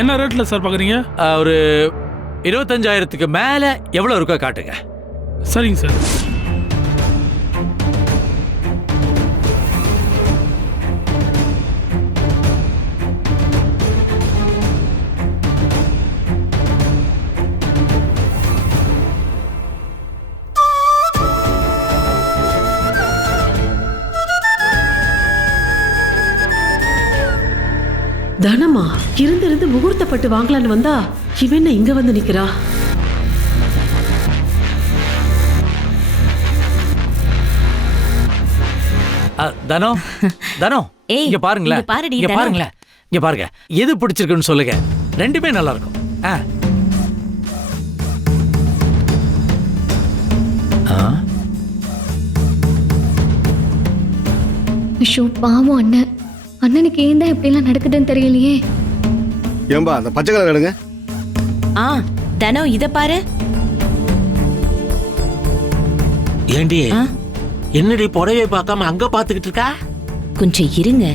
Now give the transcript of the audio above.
என்ன ரேட்டில் சார் பார்க்குறீங்க? ஒரு 25,000க்கு மேலே எவ்வளோ இருக்கோ காட்டுங்க. சரிங்க சார். தனமா இருந்து முகூர்த்தப்பட்டு வாங்கலான்னு வந்தா இவன் என்ன இங்க வந்து நிக்கிறா? தனோ தனோ இங்க பாருங்களேன், இங்க பாருங்களேன், இங்க பாருங்க. எது பிடிச்சிருக்குன்னு சொல்லுங்க. ரெண்டுமே நல்லா இருக்கும். ஐயோ பாவம் அண்ணன். அண்ணனுக்கு ஏன் தான் இப்படிலாம் நடக்குதுன்னு தெரியலையே. ஏம்பா அந்த பச்சை கலர் எடுங்க. தனோ இத பாரு. ஏண்டி என்னடி புடவை பார்க்காம அங்க பாத்துக்கிட்டு இருக்கா? கொஞ்சம் இருங்க.